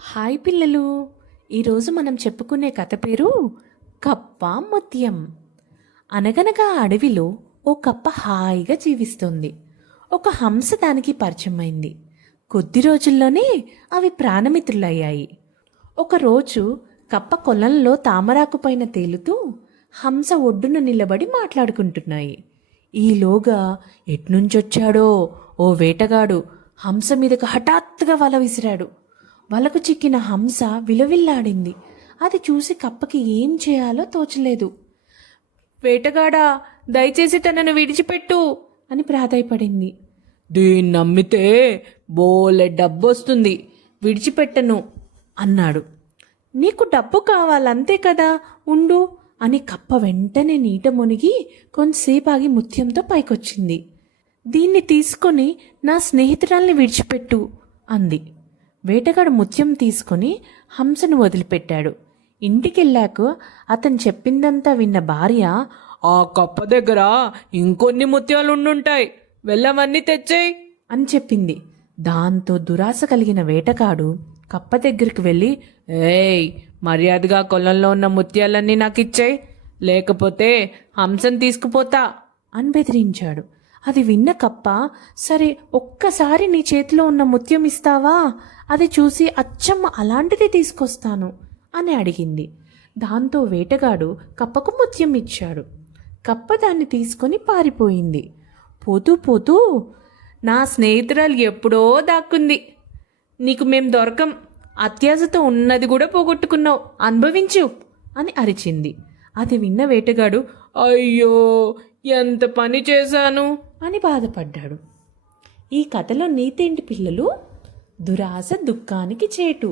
Hi పిల్లలు, ఈరోజు మనం చెప్పుకునే కథ పేరు కప్ప ముత్యం. అనగనగా అడవిలో ఓ కప్ప హాయిగా జీవిస్తోంది. ఒక హంస దానికి పరిచయమైంది. కొద్ది రోజుల్లోనే అవి ప్రాణమిత్రులయ్యాయి. ఒకరోజు కప్ప కొలంలో తామరాకు పైన తేలుతూ హంస ఒడ్డున నిలబడి మాట్లాడుకుంటున్నాయి. ఈలోగా ఎట్నుంచొచ్చాడో ఓ వేటగాడు హంస మీదకు హఠాత్తుగా వల విసిరాడు. వలకు చిక్కిన హంస విలవిల్లాడింది. అది చూసి కప్పకి ఏం చేయాలో తోచలేదు. వేటగాడా, దయచేసి తనను విడిచిపెట్టు అని ప్రాధాయపడింది. దీన్ని నమ్మితే బోలె డబ్బు వస్తుంది, విడిచిపెట్టను అన్నాడు. నీకు డబ్బు కావాలంతే కదా, ఉండు అని కప్ప వెంటనే నీట మునిగి కొంతసేపు ఆగి ముత్యంతో పైకొచ్చింది. దీన్ని తీసుకొని నా స్నేహితురాల్ని విడిచిపెట్టు అంది. వేటగాడు ముత్యం తీసుకుని హంసను వదిలిపెట్టాడు. ఇంటికెళ్ళాక అతను చెప్పిందంతా విన్న భార్య, ఆ కప్ప దగ్గర ఇంకొన్ని ముత్యాలు ఉండుంటాయి, వెళ్ళవన్నీ తెచ్చేయి అని చెప్పింది. దాంతో దురాశ కలిగిన వేటగాడు కప్ప దగ్గరికి వెళ్ళి, ఏయ్, మర్యాదగా కొలంలో ఉన్న ముత్యాలన్నీ నాకు ఇచ్చేయి, లేకపోతే హంసను తీసుకుపోతా అని బెదిరించాడు. అది విన్న కప్ప, సరే ఒక్కసారి నీ చేతిలో ఉన్న ముత్యం ఇస్తావా, అది చూసి అచ్చమ్మ అలాంటిది తీసుకొస్తాను అని అడిగింది. దాంతో వేటగాడు కప్పకు ముత్యం ఇచ్చాడు. కప్ప దాన్ని తీసుకొని పారిపోయింది. పోతూ పోతూ, నా స్నేహితురాలు ఎప్పుడో దాక్కుంది, నీకు మేం దొరకం, అత్యాశతో ఉన్నది కూడా పోగొట్టుకున్నావు, అనుభవించు అని అరిచింది. అది విన్న వేటగాడు, అయ్యో ఎంత పని చేశాను అని బాధపడ్డాడు. ఈ కథలో నీతేంటి పిల్లలు? దురాశ దుఃఖానికి చేటు.